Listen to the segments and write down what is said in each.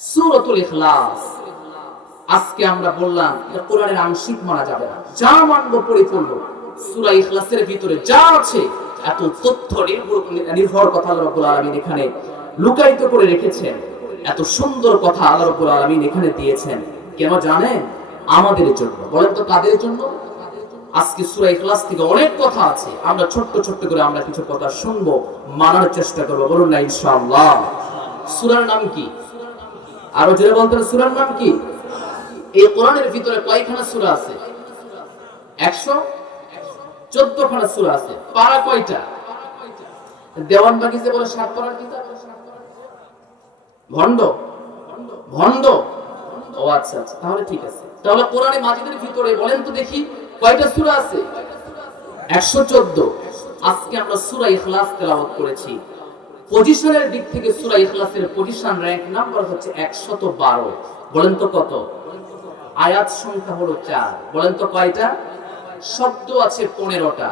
সূরাতুল ইখলাস। আজকে আমরা বললাম কোরআনের আংশিক মানা যাবে না। যা মানব পরিপূর্ণ, সূরা ইখলাসের ভিতরে যা আছে, এত তথ্য নির্ভর কথা আল্লাহ আলামিন এখানে লুকায়িত করে রেখেছেন। এত সুন্দর কথা আল্লাহ রাব্বুল আলামিন এখানে দিয়েছেন। কেন জানেন? আমাদের জন্য। বলেন তো কাদের জন্য? আজকে সূরা ইখলাস থেকে অনেক কথা আছে। আমরা ছোট্ট ছোট্ট করে আমরা কিছু কথা শুনব, মানার চেষ্টা করব। বলুন না, ইনশাআল্লাহ। সূরার নাম কি? আরও জোরে বলতে হবে, সূরার নাম কি? এই কোরআনের ভিতরে কয়খানা সূরা আছে? একশো চোদ্দ খানা সূরা আছে। পারা কয়টা? দেওয়ান বাগিচে বলে সাত পারার কিতাব? ভণ্ড? ভণ্ড? ও আচ্ছা আচ্ছা তাহলে ঠিক আছে। তাহলে কোরআনে মাজিদের ভিতরে বলেন তো দেখি কয়টা সূরা আছে? একশো চোদ্দ। আজকে আমরা সূরা ইখলাস তেলাওয়াত করেছি। পজিশনের দিক থেকে সুরা ইখলাসের পজিশন র‍্যাঙ্ক নাম্বার হচ্ছে একশত বারো। বলেন তো কত? আয়াত সংখ্যা হলো চার। বলেন তো কয়টা? শব্দ আছে পনেরোটা।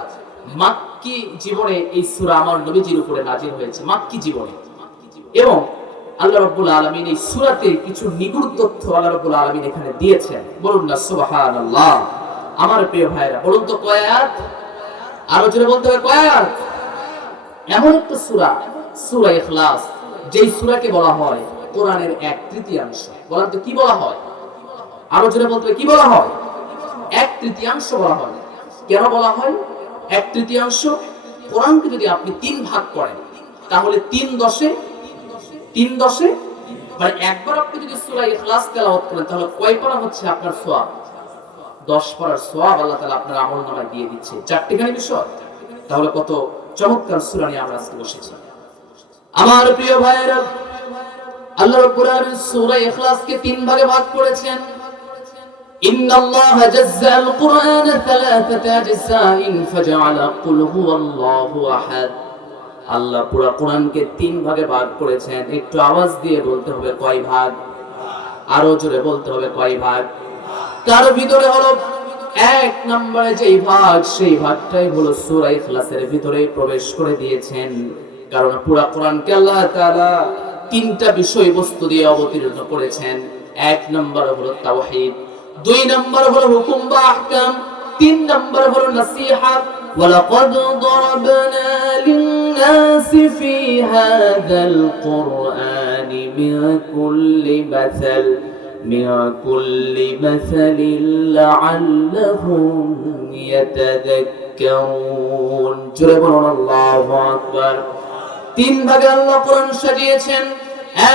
মাক্কি জীবনে এই সুরা আমার নবীজির উপরে নাজিল হয়েছে, মাক্কি জীবনে। এবং আল্লাহ রাব্বুল আলামিন এই সূরাতে কিছু নিগুড় তথ্য আল্লাহ রাব্বুল আলামিন এখানে দিয়েছেন। বলুন না, সুবহানাল্লাহ। আমার প্রিয় ভাইরা বলুন তো কয় আয়াত? আরও জোরে বলতে হবে, কয় আয়াত? এমন একটা সূরা সূরা ইখলাস, যেই সূরাকে বলা হয়, কোরআনের এক তৃতীয়াংশ। বলেন তো কি বলা হয়? আরও জোরে বলতে কি বলা হয়? এক তৃতীয়াংশ বলা হয়। কেন বলা হয়? এক তৃতীয়াংশ, কোরআনকে যদি আপনি তিন ভাগ করেন, তাহলে তিন দশে তিন দশে মানে একবার আপনি যদি সূরা ইখলাস তেলাওয়াত করেন, তাহলে কয় পারা হচ্ছে আপনার সোয়াব দশ পারার সোয়াব আল্লাহ তাআলা আপনার আমল নামায় দিয়ে দিচ্ছে। চারটিখানি বিষয়। তাহলে কত চমৎকার সূরা নিয়ে আমরা আজকে বসেছি। আমার প্রিয় ভাইয়েরা আল্লাহ রাব্বুল আলামিন সূরা ইখলাসকে তিন ভাগে ভাগ করেছেন إن الله جزى القرآن ثلاثة أجزاء فجعل قل هو الله أحد আল্লাহ পুরো কোরআনকে তিন ভাগে ভাগ করেছেন একটু আওয়াজ দিয়ে বলতে হবে কয় ভাগ আরো জোরে বলতে হবে কয় ভাগ তার ভিতরে হলো এক নম্বরে যেই ভাগ সেই ভাগটাই হলো সূরা ইখলাসের ভিতরে প্রবেশ করে দিয়েছেন কারণ পুরো কোরআনকে আল্লাহ তাআলা তিনটা বিষয়বস্তু দিয়ে অবতীর্ণ করেছেন এক নম্বর হলো তাওহীদ দুই নম্বর হলো হুকুম বা আহকাম তিন নম্বর হলো নসিহত ولقد ضربنا للناس في هذا القرآن من كل مثل من كل مثل لعلهم يتذكرون জোরে বলুন আল্লাহু আকবার তিন ভাগে আল্লাহ কোরআন সাজিয়েছেন।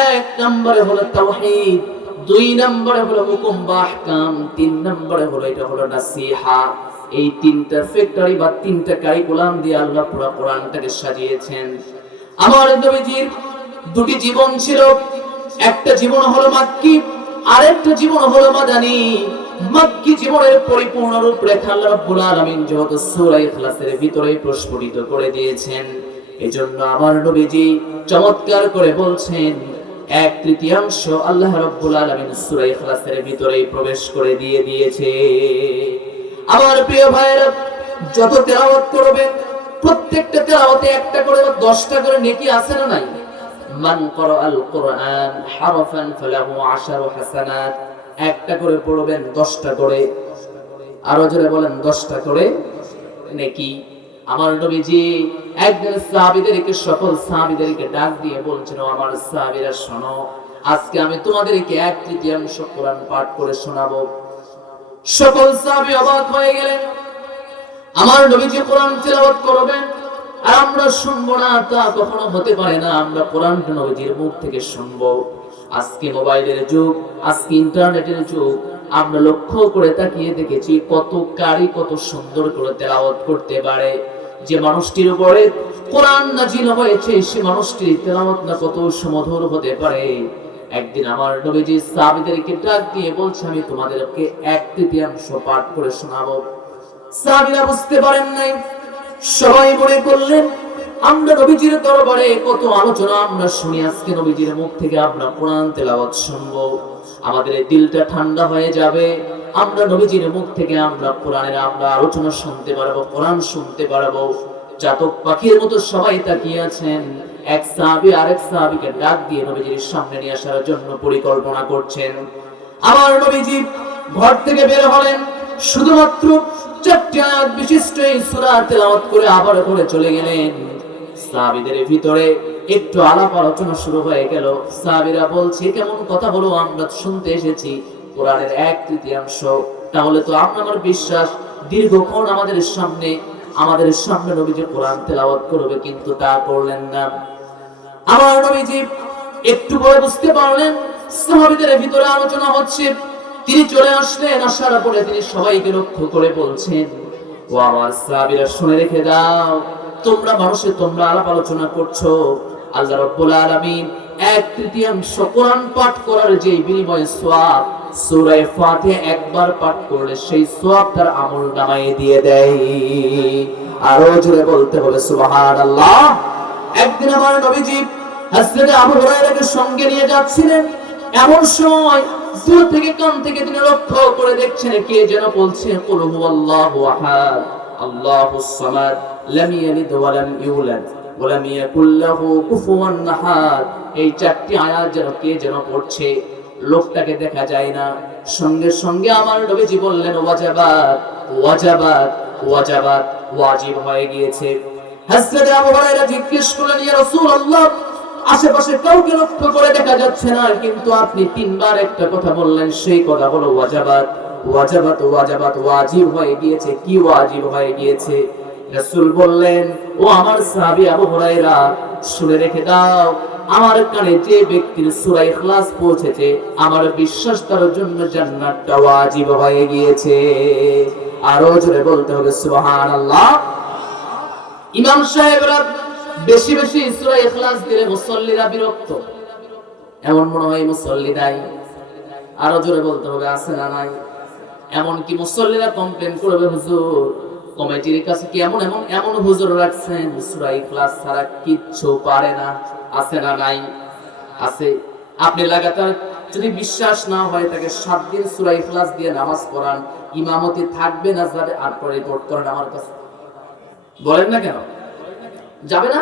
এক নম্বরে হলো তাওহীদ, দুই নম্বরে হলো হুকুম বা আহকাম, তিন নম্বরে হলো এটা হলো নাসিহা। এই তিনটা ফ্যাক্টরি বা তিনটা কারিকুলাম দিয়ে আল্লাহ পুরো কোরআনটাকে সাজিয়েছেন। আমার নবীজির দুটি জীবন ছিল। একটা জীবন হলো মাক্কি, আরেকটা জীবন হলো মাদানী। মাক্কি জীবনের পরিপূর্ণ রূপরেখা আল্লাহ রাব্বুল আলামিন যেহেতু সূরা ইখলাসের ভিতরে প্রস্ফুটিত করে দিয়েছেন। এজন্য আমার নবীজি চমৎকার করে বলছেন, এক তৃতীয়াংশ আল্লাহ রাব্বুল আলামিন সূরা ইখলাসের ভিতরে প্রবেশ করে দিয়ে দিয়েছে। আমার প্রিয় ভাইরা যত তেলাওয়াত করবেন, প্রত্যেকটা তেলাওয়াতে একটা করে বা দশটা করে নেকি আছে না নাই? মান আল কোরআন হারফান ফালাহু আশারু হাসানাত, একটা করে পড়বেন, দশটা করে। আরও জোরে বলেন, দশটা করে নেকি। আমার নবীজি একজন সাহাবীদেরকে, সকল সাহাবীদেরকে ডাক দিয়ে বলছেন, "ও আমার সাহাবীরা, শোনো, আজকে আমি তোমাদেরকে এক তৃতীয়াংশ কোরআন পাঠ করে শোনাবো। সকল সাহাবী অবাক হয়ে গেলেন। আমার নবীজি কোরআন তেলাওয়াত করবেন, আর আমরা শুনব না, তা কখনো হতে পারে না, আমরা কোরআনটা নবীজির মুখ থেকে শুনব। আজকে মোবাইলের যুগ, আজকে ইন্টারনেটের যুগ, আমরা লক্ষ্য করে তাকিয়ে দেখেছি কত কারি কত সুন্দর করে তেলাওয়াত করতে পারে। যে মানুষটির উপরে কোরআন নাজিল হয়েছে, সে মানুষটির তেলাওয়াত না কত সুমধুর হতে পারে। একদিন আমার নবীজি সাহাবীদেরকে ডাক দিয়ে বলছে, আমি তোমাদেরকে এক তৃতীয়াংশ পাঠ করে শোনাবো। সাহাবীরা বুঝতে পারেন নাই। সবাই মনে করলেন, আমরা নবীজির দরবারে কত আলোচনা, আমরা শুনি আজকে নবীজির মুখ থেকে আমরা কোরআন তেলাওয়াত শুনব। আমাদের দিলটা ঠান্ডা হয়ে যাবে আমরা নবীজির মুখ থেকে আমরা কোরআনের আমরা আলোচনা শুনতে পারব, কোরআন শুনতে পারব। চাতক পাখির মতো সবাই তাকিয়ে আছেন। এক সাহাবী আরেক সাহাবীকে ডাক দিয়ে নবীজির সামনে নিয়ে আসার জন্য পরিকল্পনা করছেন। আমার নবীজি ঘর থেকে বের হলেন। শুধুমাত্র চারটি আয়াত বিশিষ্ট এই সূরা তেলাওয়াত করে আবার করে চলে গেলেন। সাহাবীদের ভিতরে একটু আলাপ আলোচনা শুরু হয়ে গেল। সাহাবীরা বলছে, কেমন কথা বলো, আমরা শুনতে এসেছি। কোরআনের এক তৃতীয়াংশ। তাহলে তো আপনার বিশ্বাস, দীর্ঘক্ষণ আমাদের সামনে আমাদের সামনে নবীজি কোরআন তেলাওয়াত করবে, কিন্তু তা করলেন না। আমার নবীজি একটু পরে বুঝতে পারলেন, সাহাবীদের ভিতরে আলোচনা হচ্ছে। তিনি চলে আসলেন, আসার পরে তিনি সবাইকে লক্ষ্য করে বলছেন, ও আমার সাহাবীরা, শুনে রেখে দাও, তোমরা মানুষের তোমরা আলাপ আলোচনা করছ। আল্লাহ রাব্বুল আলামিন এক তৃতীয়াংশ কোরআন পাঠ করার যে বিনিময় সওয়াব সূরা ফাতিহা একবার পাঠ করলে সেই সওয়াব তার আমল নামায় দিয়ে দেয়। আরও জোরে বলতে হবে, সুবহানাল্লাহ। একদিন আমার নবীজি আবু হুরায়রাকে সঙ্গে নিয়ে যাচ্ছিলেন। এমন সময় দূর থেকে, কান থেকে তিনি লক্ষ্য করে দেখছেন, কে যেন বলছে, কুল হুয়াল্লাহু আহাদ আল্লাহুস সামাদ, লাম ইয়ালিদ ওয়া লাম ইউলাদ, ওয়া লাম ইয়াকুল লাহু আহাদ। এই চারটি আয়াত যেন কে যেন পড়ছে লোকটাকে দেখা যায় না। সঙ্গে সঙ্গে আমার নবীজি বললেন, ওয়াজাবাত ওয়াজাবাত ওয়াজাবাত, ওয়াজিব হয়ে গিয়েছে। হযরত আবু হুরায়রা জিজ্ঞেস করলেন, ইয়া রাসূলুল্লাহ, আশেপাশে কাউকে লক্ষ্য করে দেখা যাচ্ছে না, কিন্তু আপনি তিনবার একটা কথা বললেন, সেই কথা হলো ওয়াজাবাত। ওয়াজাবাত ওয়াজাবাত, ওয়াজিব হয়ে গিয়েছে। কি ওয়াজিব হয়ে গিয়েছে? রাসূল বললেন, ও আমার সাহাবী আবু হুরায়রা, শুনে রেখে দাও আমার কানে যে ব্যক্তির সূরা ইখলাস পৌঁছেছে, আমার বিশ্বাস তার জন্য জান্নাতটা ওয়াজিব হয়ে গিয়েছে। আরও জোরে বলতে হবে, সুবহানাল্লাহ। ইমাম সাহেবরা বেশি বেশি সূরা ইখলাস দিলে মুসল্লিরা বিরক্ত। এমন মনে হয় মুসল্লি নাই? আরও জোরে বলতে হবে, আছে না নাই? এমন কি মুসল্লিরা কমপ্লেন করবে, হুজুর কমিটির কাছে কি এমন এমন এমন হুজুর রাখছেন সূরা ইখলাস ছাড়া কিচ্ছু পারে না? আছে না নাই? আছে। আপনি লাগাতার যদি বিশ্বাস না হয় তাকে সাত দিন সূরা ইখলাস দিয়ে নামাজ পড়ান, ইমামতি থাকবে না যাবে, আর পরে রিপোর্ট করেন আমার কাছে। বলেন না কেন? যাবে না?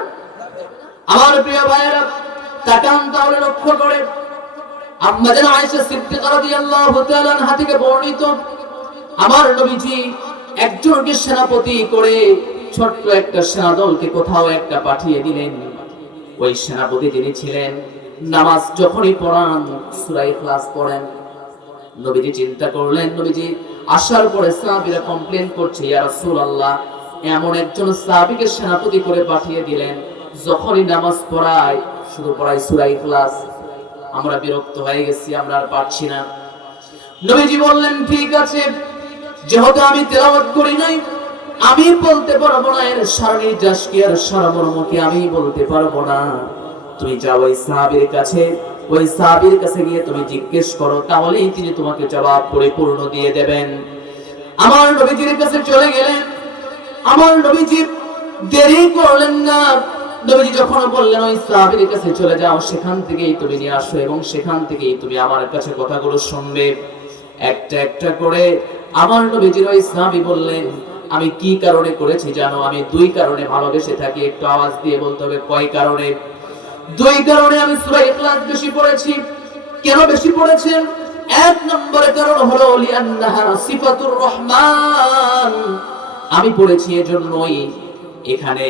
আমার প্রিয় ভাইয়েরা, তাকান তাহলে লক্ষ্য করে। আম্মা যেন আয়েশা সিদ্দিকা রাদিয়াল্লাহু তাআলা থেকে বর্ণিত, আমার নবীজি একজনকে সেনাপতি করে ছোট্ট একটা সেনাদলকে কোথাও একটা পাঠিয়ে দিলেন। ওই সেনাপতি যিনি ছিলেন, নামাজ যখনই পড়ান সূরা ইখলাস পড়েন, নবীজি চিন্তা করলেন, নবীজি আসার পরে সাহাবীরা কমপ্লেন করছে, ইয়া রাসূলুল্লাহ, এমন একজন সাহাবীকে সেনাপতি করে পাঠিয়ে দিলেন, যখনই নামাজ পড়ায়, শুধু পড়ায় সূরা ইখলাস। আমরা বিরক্ত হয়ে গেছি, আমরা আর পারছি না। নবীজি বললেন, ঠিক আছে যেহেতু আমি তেলাওয়াত করি নাই, আমি বলতে পারব না, এর সারনির্যাস কি আর সারমর্ম আমি বলতে পারব না। তুমি যাও ওই সাহাবীর কাছে, ওই সাহাবীর কাছে গিয়ে তুমি জিজ্ঞেস করো, তাহলেই তিনি তোমাকে জবাব পরিপূর্ণ দিয়ে দেবেন। আমার নবীজির কাছে চলে গেলেন। আমার নবীজি দেরি করলেন না। নবীজি যখন বললেন, ওই সাহাবীর কাছে চলে যাও, সেখান থেকেই তুমি নিয়ে আসো এবং সেখান থেকেই তুমি আমার কাছে কথাগুলো শুনবে। একটা একটা করে আমার নবীজির ওই সাহাবী বললেন, আমি কি কারণে করেছি জানো? আমি দুই কারণে ভালোবেসে থাকি। একটু আওয়াজ দিয়ে বলতে হবে, কয় কারণে? দুই কারণে আমি সূরা ইখলাস বেশি পড়েছি। কেন বেশি পড়েছেন এক নম্বরের কারণ হলো, লিআন্নাহা সিফাতুর রহমান। আমি পড়েছি এজন্যই এখানে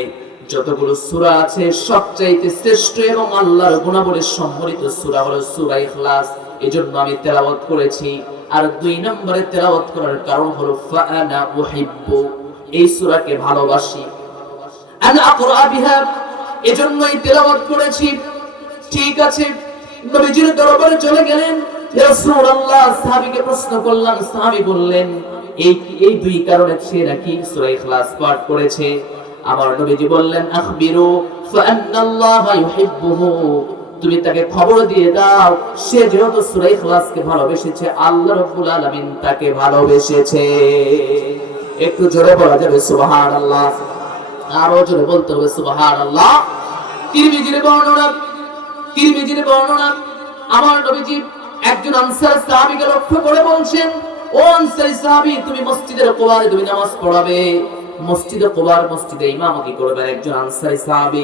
যতগুলো সূরা আছে, সবচাইতে শ্রেষ্ঠ এবং আল্লাহর গুণাবলীর সম্মিলিত সূরা হলো সূরা ইখলাস। এজন্য আমি তেলাওয়াত করেছি। আর দুই নম্বরে তেলাওয়াত করার কারণ হলো, ফাআনা উহিব্বু, এই সূরাকে ভালোবাসি। আনা আকরা বিহা, এজন্যই তেলাওয়াত করেছি। ঠিক আছে, নবীজির দরবারে চলে গেলেন। রাসূলুল্লাহ, সাহাবীকে প্রশ্ন করলাম, সাহাবী বললেন, এই এই দুই কারণে সে নাকি সূরা ইখলাস পাঠ করেছে? আমার নবীজি বললেন, আখবিরু, ফাআন্নাল্লাহা ইউহিব্বুহু। তুমি তাকে খবর দিয়ে দাও। সে যেহেতু সূরা ইখলাসকে ভালোবেসেছে, আল্লাহ রাব্বুল আলামিন তাকে ভালোবেসেছে। একটু জোরে বলা যাবে, সুবহানাল্লাহ। আরও জোরে বলতে হবে, সুবহানাল্লাহ। তিরমিজির বর্ণনা তিরমিজির বর্ণনা। আমার নবীজি একজন আনসার সাহাবীকে লক্ষ্য করে বলছেন, ও আনসারী সাহাবী, তুমি মসজিদের কোয়ারে তুমি নামাজ পড়াবে। মসজিদে কোবার মসজিদে ইমামতি করবেন? একজন আনসারি সাহাবী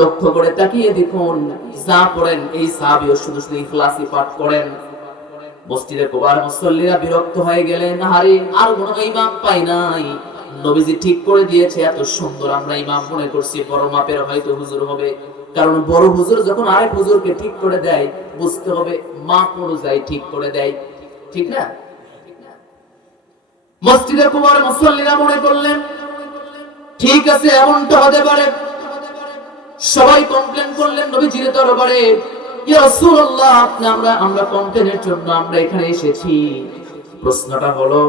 লক্ষ্য করে তাকিয়ে দেখুন, যা পড়েন, এই সাহাবীও শুধু শুধু ইখলাসই পাঠ করেন। মসজিদে কোবার মুসল্লিরা বিরক্ত হয়ে গেলেন হারে আর কোনো ইমাম পাই নাই। নবীজি ঠিক করে দিয়েছে, এত সুন্দর আমরা ইমাম মনে করছি, বড় মাপের হয়তো হুজুর হবে। কারণ বড় হুজুর যখন আরেক হুজুরকে ঠিক করে দেয়, বুঝতে হবে মাপ অনুযায়ী ঠিক করে দেয়। ঠিক না? মসজিদে কুমার মুসল্লিরা মনে করলেন ঠিক আছে, এমনটা হতে পারে। সবাই কমপ্লেন করলেন নবীজির দরবারে আমরা আমরা কমপ্লেনের জন্য আমরা এখানে এসেছি। প্রশ্নটা হলো,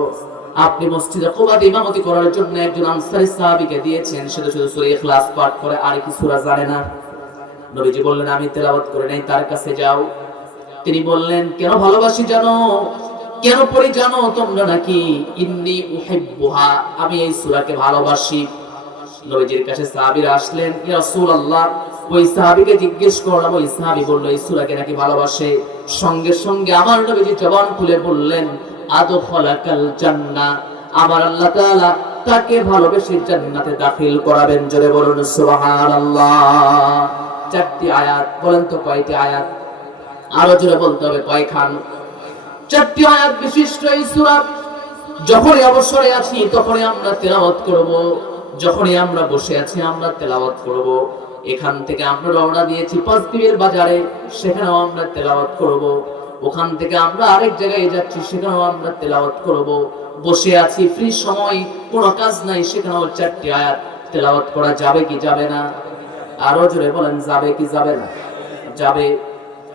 আপনি মসজিদে কুবাতে ইমামতি করার জন্য একজন আনসারী সাহাবীকে দিয়েছেন শুধু শুধু সূরা ইখলাস পাঠ করে, আর কি সূরা জানে না? নবীজি বললেন, আমি তেলাওয়াত করে নাই, তার কাছে যাও। তিনি বললেন, কেন ভালোবাসি জানো? কেন পড়ি জানো তোমরা নাকি? ইন্নি উহিব্বুহা, আমি এই সূরাকে ভালোবাসি। নবীজির কাছে সাহাবীরা আসলেন, ইয়া রাসূলুল্লাহ ওই সাহাবীকে জিজ্ঞেস করলাম, ওই সাহাবী বলল, এই সূরাকে নাকি ভালোবাসে? সঙ্গে সঙ্গে আমার নবীজি জবান খুলে বললেন আদখালাকাল জান্নাহ আমার আল্লাহ তাআলা তাকে ভালোবেসে জান্নাতে দাখিল করাবেন, জোরে বলুন, সুবহানাল্লাহ। চারটি আয়াত, বলেন তো কয়টি আয়াত? আরও জোরে বলতে হবে কয়খান চারটি আয়াত বিশিষ্ট এই সূরা। যখনই অবসরে আছি তখনই আমরা তেলাওয়াত করব। যখনই আমরা বসে আছি, আমরা তেলাওয়াত করব। এখান থেকে আমরা রওনা দিয়েছি পাঁচদিবের বাজারে, সেখানেও আমরা তেলাওয়াত করব। ওখান থেকে আমরা আরেক জায়গায় যাচ্ছি, সেখানেও আমরা তেলাওয়াত করব। বসে আছি, ফ্রি সময়, কোনো কাজ নাই, সেখানেও চারটি আয়াত তেলাওয়াত করা যাবে কি যাবে না? আরও জোরে বলেন, যাবে কি যাবে না? যাবে,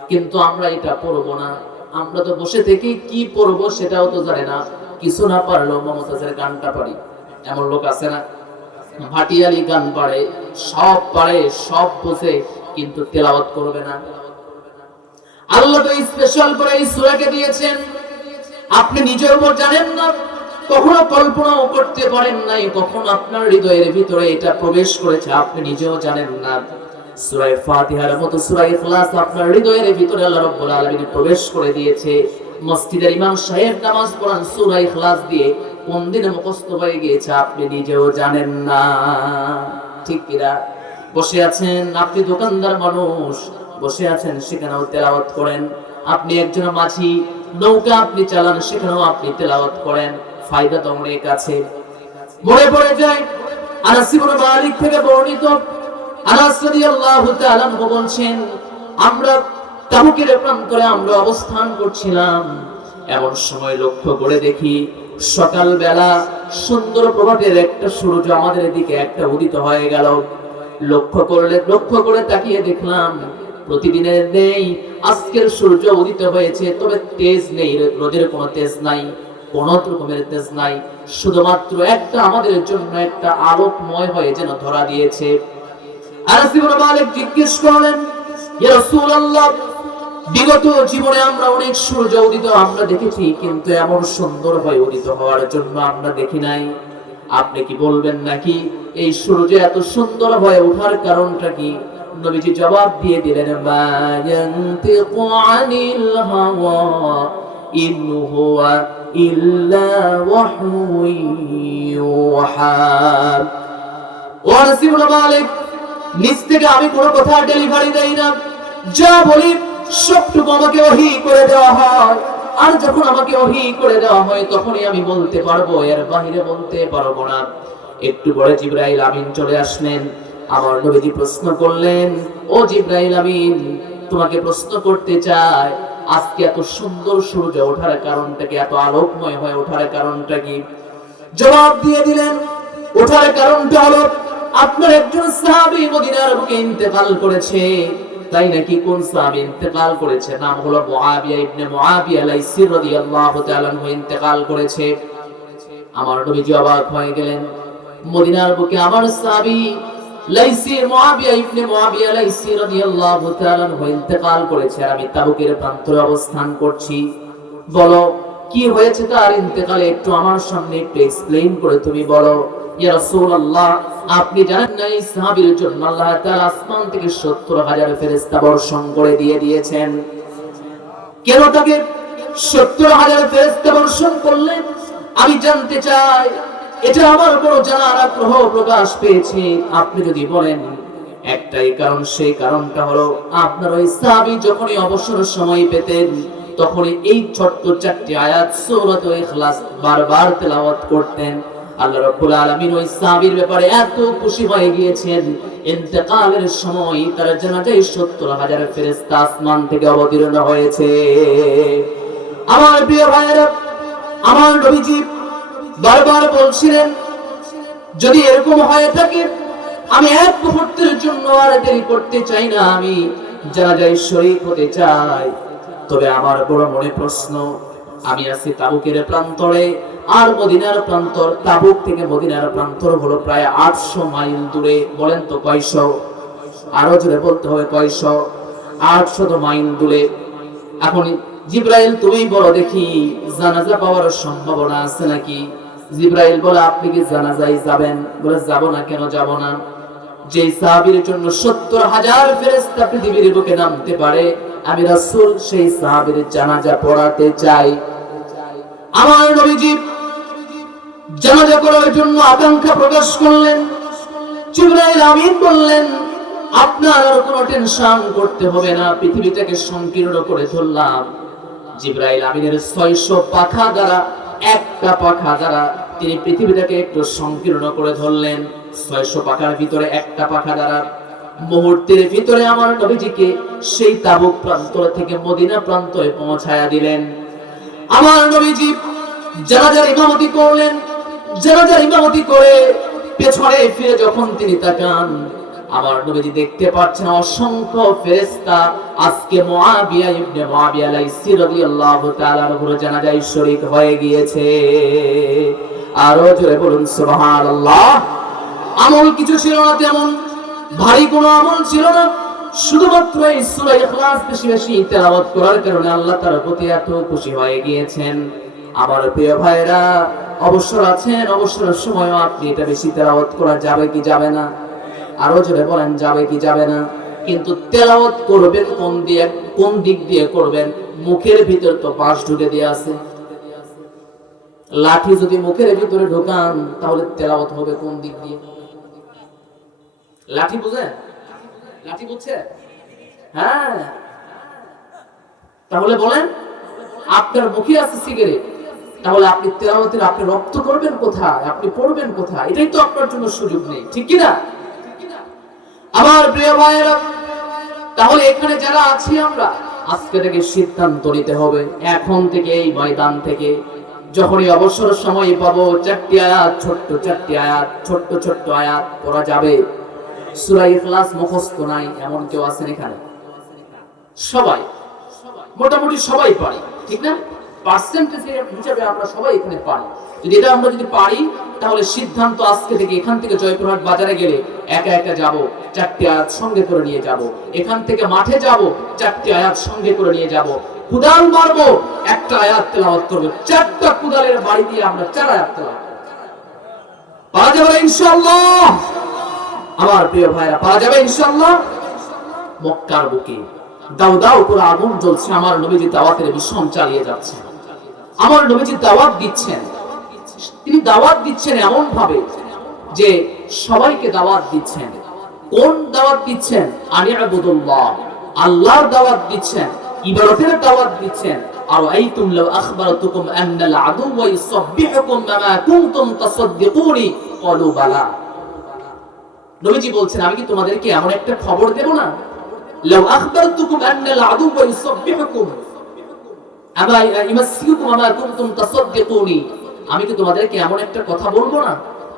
কিন্তু আমরা এটা পড়ব না। আমরা তো বসে থেকে কি পড়ব সেটাও তো জানে না। কিছু না পারলেও মমতাজের গানটা পারি। এমন লোক আছে না? ভাটিয়ালি গান পারে, সব পারে, সব বোঝে, কিন্তু তেলাওয়াত করবে না। আল্লাহ তো স্পেশাল করে এই সূরাকে দিয়েছেন। আপনি নিজের উপর জানেন না, কখনো কল্পনাও করতে পারেন নাই, কখনো আপনার হৃদয়ের ভিতরে এটা প্রবেশ করেছে, আপনি নিজেও জানেন না। সূরা ফাতিহার মতো সূরা ইখলাস আপনার হৃদয়ের ভিতরে আল্লাহ রাব্বুল আলামিন প্রবেশ করে দিয়েছে। মসজিদের ইমাম সাহেব নামাজ পড়ান সূরা ইখলাস দিয়ে কোন দিনে মুখস্থ হয়ে গিয়েছে আপনি নিজেও জানেন না। ঠিক কিনা? বসে আছেন আপনি দোকানদার মানুষ, বসে আছেন সেখানেও তেলাওয়াত করেন। আপনি একজন মাঝি, নৌকা আপনি চালান সেখানেও আপনি তেলাওয়াত করেন। ফায়দা তো অনেক আছে। মনে পড়ে যায়, আনাস ইবনে মালিক থেকে বর্ণিত আনাস রাদিয়াল্লাহু তাআলা বলছেন, আমরা তাবুকের প্রান্তরে আমরা অবস্থান করছিলাম। এমন সময় লক্ষ্য করে দেখি সকাল বেলা সুন্দর প্রভাতের একটা সূর্য আমাদের দিকে একটা উদিত হয়ে গেল। লক্ষ্য করলে, লক্ষ্য করে তাকিয়ে দেখলাম, প্রতিদিনের নেই, আজকের সূর্য উদিত হয়েছে, তবে তেজ নেই, রোদের কোনো তেজ নাই কোন রকমের তেজ নাই। শুধুমাত্র একটা আমাদের জন্য একটা আলোকময় হয়ে যেন ধরা দিয়েছে। আর মালিক জিজ্ঞেস করলেন, ইয়া রাসূলুল্লাহ বিগত জীবনে আমরা অনেক সূর্য উদিত, আমরা দেখেছি, কিন্তু এমন সুন্দর হয়ে উদিত হওয়ার জন্য আমরা দেখি নাই। আপনি কি বলবেন নাকি, এই সূর্য এত সুন্দর হয়ে ওঠার কারণটা কি? নবীজি জবাব দিয়ে দিলেন নিজ থেকে আমি কোনো কথা ডেলিভারি দেই না। যা বলি সবটুকু আমাকে ওহি করে দেওয়া হয়। আর যখন আমাকে ওহি করে দেওয়া হয়, তখনই আমি বলতে পারব, এর বাহিরে বলতে পারব না। একটু পরে জিব্রাইল আমিন চলে আসলেন। আমার নবীজি প্রশ্ন করলেন, ও জিব্রাইল আমিন, তোমাকে প্রশ্ন করতে চাই, আজকে এত সুন্দর সূর্য ওঠার কারণটা কি, এত আলোকময় হয়ে ওঠার কারণটা কি? জবাব দিয়ে দিলেন, ওঠার কারণটা হলো, আপনার একজন সাহাবী মদিনার বুকে ইন্তেকাল করেছে। তাই নাকি কোন সাহাবী ইন্তেকাল করেছে? নাম হলো মুআবিয়া ইবনে মুআবিয়া লাইসি রাদিয়াল্লাহু তাআলা আনহু ইন্তেকাল করেছে। আমার নবীজি অবাক হয়ে গেলেন। মদিনার বুকে আমার সাহাবী লাইসি মুআবিয়া ইবনে মুআবিয়া লাইসি রাদিয়াল্লাহু তাআলা আনহু ইন্তেকাল করেছে আর আমি তাবুকের প্রান্তরে অবস্থান করছি। বলো, কি হয়েছে তার ইন্তেকালে? একটু আমার সামনে একটু এক্সপ্লেইন করে তুমি বলো। আপনি জানেন না এই জন্য আল্লাহ তাআলা আসমান থেকে 70 হাজার বর্ষণ করে দিয়ে দিয়েছেন। কেন তাকে 70 হাজার বর্ষণ করলেন? আমি জানতে চাই, এটা আমার বড় জানার আগ্রহ প্রকাশ পেয়েছে। আপনি যদি বলেন, একটাই কারণ, সেই কারণটা হলো আপনার ওই সাহাবী যখনই অবসর সময় পেতেন, তখনই এই ছোট্ট চারটি আয়াত সূরাত ইখলাস বারবার তেলাওয়াত করতেন। আল্লাহ আলামিন ওই সাহাবীর ব্যাপারে এত খুশি হয়ে গিয়েছেন। ইন্তেকালের সময় তার জানাজায় 70 হাজার আসমান থেকে অবতীর্ণ হয়েছে। আমার প্রিয় ভাইয়েরা, আমার নবীজি বারবার বলছিলেন, যদি এরকম হয়ে থাকে, আমি এক মুহূর্তের জন্য আর দেরি করতে চাই না, আমি জানাজায় শরীক হতে চাই। তবে আমার বড় মনে প্রশ্ন, আমি আছি তাবুকের প্রান্তরে আর মদিনার প্রান্তর, তাবুক থেকে মদিনার প্রান্তর হলো প্রায় আটশো মাইল দূরে। বলেন তো কয়শো? আরও জোরে বলতে হবে কয়শো? আটশত মাইল দূরে। এখন জিব্রাইল তুমি বলো দেখি, জানাজা পাওয়ার সম্ভাবনা আছে নাকি? জিব্রাইল বলে, আপনি কি জানাজায় যাবেন? বলে, যাব না, কেন যাব না? যে সাহাবীর জন্য সত্তর হাজার ফেরেস্তা পৃথিবীর বুকে নামতে পারে, আমি রাসূল সেই সাহাবীর জানাজা পড়াতে চাই। আমার নবীজি জানাজা করার জন্য আকাঙ্ক্ষা প্রকাশ করলেন, জিব্রাইল আমিন বললেন, আপনার আর কোনো টেনশন করতে হবে না পৃথিবীটাকে সংকীর্ণ করে ধরলাম। জিব্রাইল আমিনের ছয়শো পাখা দ্বারা, একটা পাখা দ্বারা তিনি পৃথিবীটাকে একটু সংকীর্ণ করে ধরলেন। ছয়শো পাখার ভিতরে একটা পাখা দ্বারা। মুহূর্তের ভিতরে আমার নবীজিকে সেই তাবুক প্রান্তর থেকে মদিনা প্রান্তরে পৌঁছায়া দিলেন। আমার নবীজি জানাজার ইমামতি করলেন জানাজার ইমামতি করে পেছনে ফিরে যখন তিনি তাকান, আমার নবীজি দেখতে পাচ্ছেন অসংখ্য ফেরেশতা আজকে মুআবিয়া ইবনে মুআবিয়া লাইসি রাদিয়াল্লাহু তাআলার উপর জানাজায় শরীক হয়ে গিয়েছে। আরও জোরে বলুন, সুবহানাল্লাহ। আমল কিছু ছিল না তেমন, ভারী কোনো আমল ছিল না। শুধুমাত্র এই সূরা ইখলাস বেশি বেশি তেলাওয়াত করার কারণে আল্লাহ তার প্রতি এত খুশি হয়ে গিয়েছেন। আমার প্রিয় ভাইরা অবসর আছেন, অবসরের সময় আপনি এটা বেশি তেলাওয়াত করা যাবে কি যাবে না? আরও জোরে বলেন, যাবে কি যাবে না? কিন্তু তেলাওয়াত করবেন কোন দিয়ে, কোন দিক দিয়ে করবেন? মুখের ভিতর তো বাঁশ ঢুকে দিয়ে আছে। লাঠি যদি মুখের ভিতরে ঢোকান, তাহলে তেলাওয়াত হবে কোন দিক দিয়ে? লাঠি বুঝেন লাঠি বুঝছে? হ্যাঁ। তাহলে বলেন, আপনার মুখে আছে সিগারেট? তাহলে আপনি তেলাওয়াতের, আপনি রক্ত করবেন কোথায়? আপনি পড়বেন কোথায়? এটাই তো আপনার জন্য সুযোগ নেই। ঠিক কি না? আমার প্রিয় ভাইয়েরা, তাহলে এখানে যারা আছি আমরা, আজকে থেকে সিদ্ধান্ত নিতে হবে। এখন থেকে এই ময়দান থেকে। যখনই অবসর সময় পাবো, চারটি আয়াত, ছোট্ট চারটি আয়াত, ছোট্ট ছোট্ট আয়াত পড়া যাবে। সূরা ইখলাস মুখস্থ নাই, এমন কেউ আছেন এখানে? সবাই? মোটামুটি সবাই পারি। ঠিক না? পার্সেন্টেজ হিসাবে আমরা সবাই এখানে পারি যদি এটা আমরা যদি পারি, তাহলে সিদ্ধান্ত আজকে থেকে এখান থেকে বাজারে গেলে একা একা যাব, চারটি আয়াত সঙ্গে করে নিয়ে যাব। এখান থেকে মাঠে যাব, চারটি আয়াত সঙ্গে করে নিয়ে যাব। কুদাল মারবো, একটা আয়াত তেলাওয়াত করব। চারটা কুদালের বাড়ি দিয়ে আমরা চার আয়াত তেলাওয়াত। পারা যাবে আমার প্রিয় ভাইরা, পাওয়া যাবে মক্কার বুকে। দাও দাও করে আগুন জ্বলছে, আমার নবীজি দাওয়াতের মিশন চালিয়ে যাচ্ছেন আমার নবীজি দাওয়াত দিচ্ছেন, তিনি দাওয়াত দিচ্ছেন এমন ভাবে যে সবাইকে দাওয়াত দিচ্ছেন। কোন দাওয়াত দিচ্ছেন? আনি আবুদুল্লাহ আল্লাহর দাওয়াত দিচ্ছেন, ইবাদতের দাওয়াত দিচ্ছেন। আর আইতুম লাউ আখবারতুকুম আন্নাল আদুওয়া ইউসাব্বিহুকুম মামা কুনতুম তাসাদদিকুনি। ক্বালু বালা। নবীজি বলছেন, আমি কি তোমাদেরকে এমন একটা খবর দেব না? লাউ আখবারতুকুম আন্নাল আদুওয়া ইউসাব্বিহুকুম। আমা কি তোমাদেরকে এমন একটা কথা বলব না,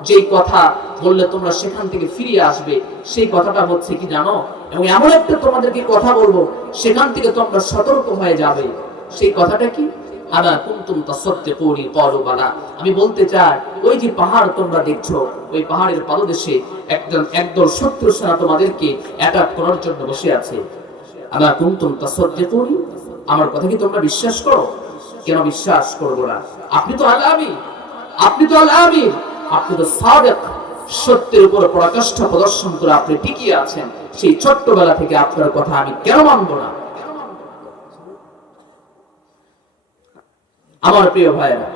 যেই কথা বললে তোমরা সেখান থেকে ফিরিয়ে আসবে। সেই কথাটা হচ্ছে কি জানো? এবং এমন একটা তোমাদেরকে কথা বলব, সেখান থেকে তোমরা সতর্ক হয়ে যাবে। সেই কথাটা কি? আমি বলতে চাই, ওই যে পাহাড় তোমরা দেখছ, ওই পাহাড়ের পাদদেশে একজন একদল শত্রু সেনা তোমাদেরকে অ্যাটাক করার জন্য বসে আছে। আলা কুনতুম তাসাদদিকুনি? আমার কথা কি তোমরা বিশ্বাস করো? কেন বিশ্বাস করব না? আপনি তো আলামি আপনি তো আলামি আপনি তো সাদেক। সত্যের উপর পরাকাষ্ঠা প্রদর্শন করে আপনি টিকিয়ে আছেন। সেই ছোট্টবেলা থেকে আপনার কথা আমি কেন মানবো না? আমার প্রিয় ভাইয়েরা,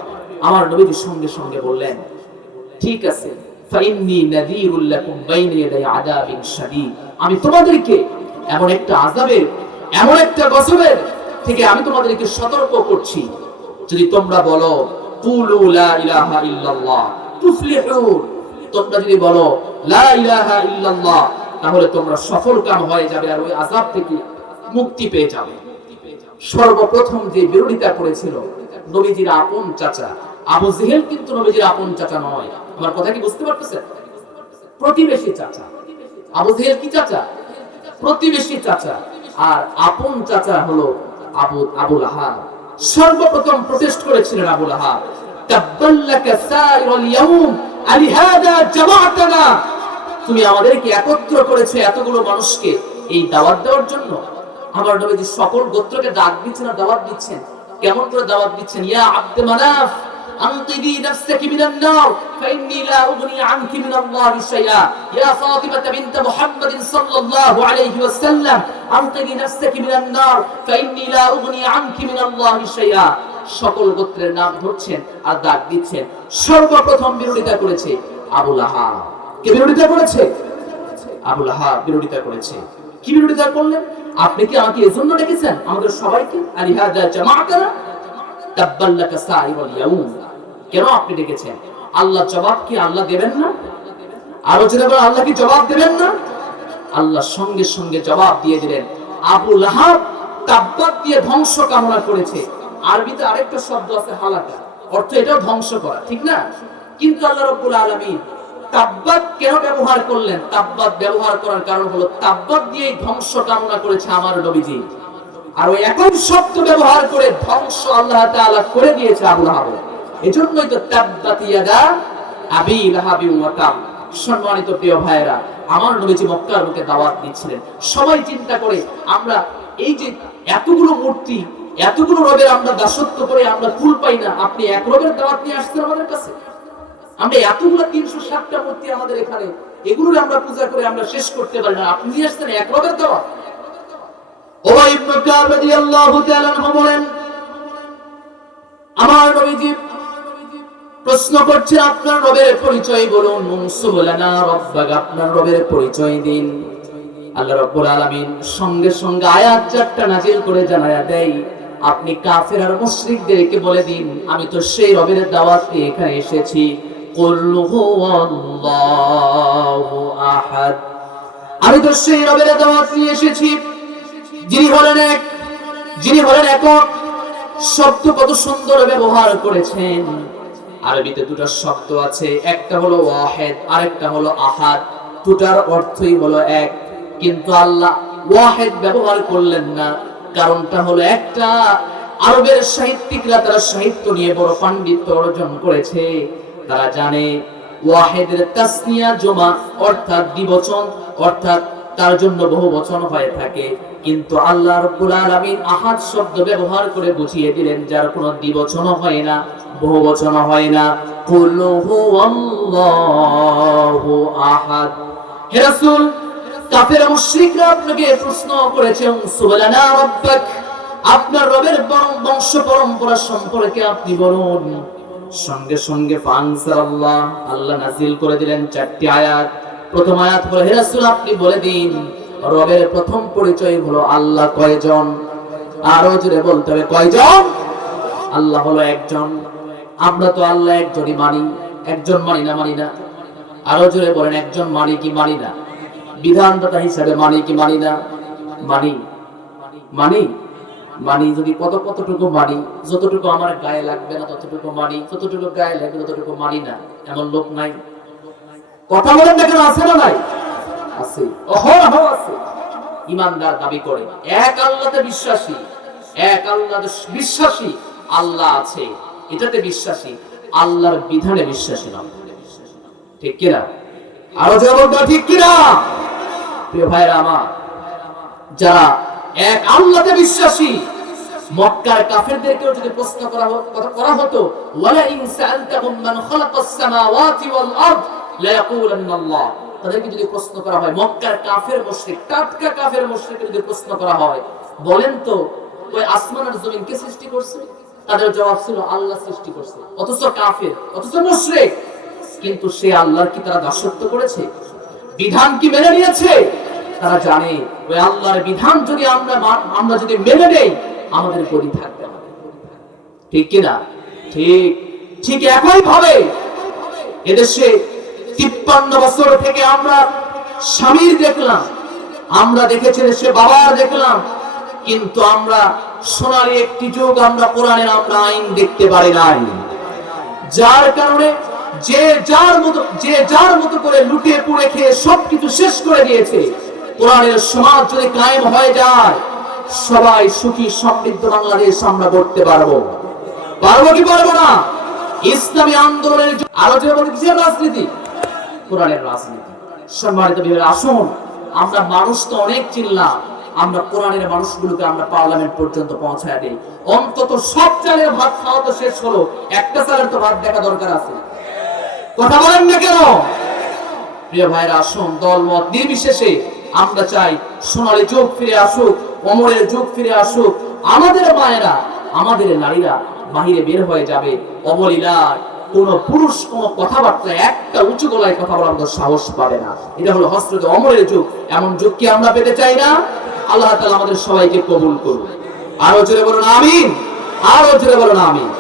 আমার নবীজির সঙ্গে সঙ্গে বললেন, ঠিক আছে আমি তোমাদেরকে এমন একটা আযাবের, এমন একটা গজবের থেকে আমি তোমাদেরকে সতর্ক করছি। যদি তোমরা বলো তোমরা যদি বলো তাহলে তোমরা সফল কাম হয়ে যাবে আর ওই আযাব থেকে মুক্তি পেয়ে যাবে। সর্বপ্রথম যে বিরোধিতা করেছিল নবীজির আপন চাচা, আবু জেহেল কিন্তু নবীজির আপন চাচা নয়। আমার কথা কি বুঝতে পারতেছেন? প্রতিবেশী চাচা। আবু জেহেল কি চাচা? প্রতিবেশী চাচা। আর আপন চাচা হলো আবু আবুল সর্বপ্রথম প্রটেস্ট করেছিলেন আবুল সাইরুল ইয়াউম জামাআতানা। তুমি আমাদেরকে একত্র করেছে এতগুলো মানুষকে এই দাওয়াত দেওয়ার জন্য। আমার নবীজি সকল গোত্রকে ডাক দিচ্ছেন আর দাওয়াত দিচ্ছেন। কেমন করে দাওয়াত দিচ্ছেন? ইয়া আব্দ মানাফ أنقذي نفسك من النار فإني لا أغني عنك من الله شيئا يا فاطمة بنت محمد صلى الله عليه وسلم أنقذي نفسك من النار فإني لا أغني عنك من الله شيئا সকল গোত্রের নাম ধরছেন আর ডাক দিচ্ছেন সর্বপ্রথম বিরোধিতা করেছে আবুল আহাব কে বিরোধিতা করেছে আবুল আহাব বিরোধিতা করেছে কি বিরোধিতা করলেন আপনি কি আমাকে এজন্য ডেকেছেন আমাদের সবাইকে আলিহাদা জামাআতানা তাব্বাল্লাকা সাইরুল ইয়াউম কেন আপনি ডেকেছেন? আল্লাহ জবাব কি আল্লাহ দেবেন না? আলোচনা করে আল্লাহ কি জবাব দেবেন না? আল্লাহ সঙ্গে সঙ্গে জবাব দিয়ে দিলেন, আবু লাহাব তাব্বাত দিয়ে ধ্বংস কামনা করেছে। আরবিতে আরেকটা শব্দ আছে হালাকা, অর্থ এটাও ধ্বংস করা, ঠিক না? কিন্তু আল্লাহ রাব্বুল আলামিন তাব্বাত কেন ব্যবহার করলেন? তাব্বাত ব্যবহার করার কারণ হলো তাব্বাত দিয়ে ধ্বংস কামনা করেছে আমার নবীজি। আর ওই একই শব্দ ব্যবহার করে ধ্বংস আল্লাহ তাআলা করে দিয়েছে আবু লাহাবের এজন্যই তো তাব্বাত ইয়াদা আবি লাহাবি সম্মানিত প্রিয় আমার নবীজি মক্কার দাওয়াত দিচ্ছিলেন। সবাই চিন্তা করে আমরা এই যে এতগুলো মূর্তি, এতগুলো রবের আমরা দাসত্ব করে আমরা ফুল পাই না, আপনি এক রবের দাওয়াত নিয়ে আসছেন আমাদের কাছে? আমরা এতগুলো তিনশো ষাটটা মূর্তি আমাদের এখানে, এগুলোর আমরা পূজা করে আমরা শেষ করতে পারি না। আপনি নিয়ে আসছেন এক রবের দাওয়াত। ওবাই তাআলা বলেন, আমার নবীজি প্রশ্ন করছে, আপনার রবের পরিচয় বলুন। মুনসুব লানা রব্বাক, আপনার রবের পরিচয় দিন। আল্লাহ রাব্বুল আলামিন সঙ্গে সঙ্গে আয়াত চারটা নাজিল করে জানায়া দেয়, আপনি কাফের আর মুশরিকদেরকে বলে দিন, আমি তো সেই রবের দাওয়াত নিয়ে এখানে এসেছি। কুল হুয়াল্লাহু আহাদ। আমি তো সেই রবের দাওয়াত নিয়ে এসেছি। যিনি হলেন এক, যিনি হলেন একক শব্দ কত সুন্দর ব্যবহার করেছেন। আরবিতে দুটো শব্দ আছে, একটা হলো ওয়াহেদ, আরেকটা হলো আহাদ। দুটার অর্থই হলো এক। কিন্তু আল্লাহ ওয়াহেদ ব্যবহার করলেন না, কারণটা হলো একটা। আরবের সাহিত্যিকরা তারা সাহিত্য নিয়ে বড় পাণ্ডিত্য অর্জন করেছে। তারা জানে, ওয়াহেদের তাসনিয়া জমা অর্থাৎ দ্বিবচন, অর্থাৎ তার জন্য বহু বচন হয়ে থাকে। কিন্তু আল্লাহ রাব্বুল আলামিন আহাদ শব্দ ব্যবহার করে বুঝিয়ে দিলেন, যার কোনো দ্বিবচন হয় না, বহু বচন হয় না। কুল হুয়াল্লাহু আহাদ। হে রাসূল, কাফের মুশরিকরা আপনাকে প্রশ্ন করেছে সুবহানা রাব্বাক, আপনার রবের বংশ পরম্পরা সম্পর্কে আপনি বলুন। সঙ্গে সঙ্গে ফানসার আল্লাহ আল্লাহ নাজিল করে দিলেন চারটি আয়াত। প্রথম আয়াত হলো হে আপনি বলে দিন, রবের প্রথম পরিচয় হলো আল্লাহ কয়জন? আরও জোরে বলতে হবে, কয়জন? আল্লাহ হলো একজন। আমরা তো আল্লাহ একজনই মানি, একজন মানি না মানি না। আরও জোরে বলেন, একজন মানি কি মানি না? বিধানদাতা হিসাবে মানি কি মানি না? মানি। মানি? মানি যদি কত কতটুকু মানি, যতটুকু আমার গায়ে লাগবে না ততটুকু মানি, যতটুকু গায়ে লাগবে ততটুকু মানি না। এমন লোক নাই। কথা বলেন না কেন, আছে না নাই? আছে। অহরহ আছে। ইমানদার দাবি করে। এক আল্লাহতে বিশ্বাসী, এক আল্লাহতে বিশ্বাসী আল্লাহ আছে। এটাতে বিশ্বাসী, আল্লাহর বিধানে বিশ্বাসী নয় ঠিক কিনা? আরও জবাবটা ঠিক কিনা? প্রিয় ভাইরা আমার, যারা এক আল্লাহতে বিশ্বাসী, মক্কার কাফেরদেরকেও যদি প্রশ্ন করা হ- করা- হতো ওয়ালা ইন সাআলতাহুম মান খালাকাস সামাওয়াতি ওয়াল আরদ তাদেরকে যদি প্রশ্ন করা হয়, মক্কার কাফের মুশরিক, টাটকা কাফের যদি প্রশ্ন করা হয়, বলেন তো, ওই জমিন কে সৃষ্টি করছে? তাদের জবাব ছিল, আল্লাহ সৃষ্টি করছে। অথচ কাফের, অথচ মুশরিক। কিন্তু সে আল্লাহর কি তারা দাসত্ব করেছে? বিধান কি মেনে নিয়েছে? তারা জানে, ওই আল্লাহর বিধান যদি আমরা আমরা যদি মেনে নেই, আমাদের গদি থাকবে না ঠিক কিনা ঠিক। ঠিক একই ভাবে এদেশে তিপ্পান্ন বছর থেকে আমরা স্বামীর দেখলাম। আমরা দেখেছি সে বাবার দেখলাম। কিন্তু আমরা সোনালী একটি যুগ আমরা কোরআনের আমরা আইন দেখতে পারি নাই। যার কারণে যে যার মতো, যে যার মতো করে লুটিয়ে পুড়ে খেয়ে সবকিছু শেষ করে দিয়েছে, কোরআনের সমাজ যদি কায়েম হয়ে যায়, সবাই সুখী সমৃদ্ধ বাংলাদেশ আমরা করতে পারব। পারব কি পারব না? ইসলামী আন্দোলনের আলোচনা বলতে কিসের রাজনীতি? কোরআনের রাজনীতি। সম্মানিত বিভাগ আসুন, আমরা মানুষ তো অনেক চিনলাম আমরা কোরআনের মানুষগুলোকে আমরা পার্লামেন্ট পর্যন্ত পৌঁছায় দিই। অন্তত সব চালের ভাত খাওয়া তো শেষ হলো। একটা চালের তো ভাত দেখা দরকার আছে। কথা বলেন না কেন? প্রিয় ভাইরা আসুন দল মত নির্বিশেষে আমরা চাই সোনালী যুগ ফিরে আসুক, অমরের যুগ ফিরে আসুক। আমাদের মায়েরা, আমাদের নারীরা বাহিরে বের হয়ে যাবে। অবলীলায় কোন পুরুষ, কোন কথাবার্তা একটা উঁচু গলায় কথা বলার মতো সাহস পাবে না। এটা হলো হস্ত অমরের যুগ। এমন যুগ কি আমরা পেতে চাই না? আল্লাহ তালা আমাদের সবাইকে কবুল করুন। আরও জোরে বলুন, আমিন। আরও জোরে বলুন, আমিন।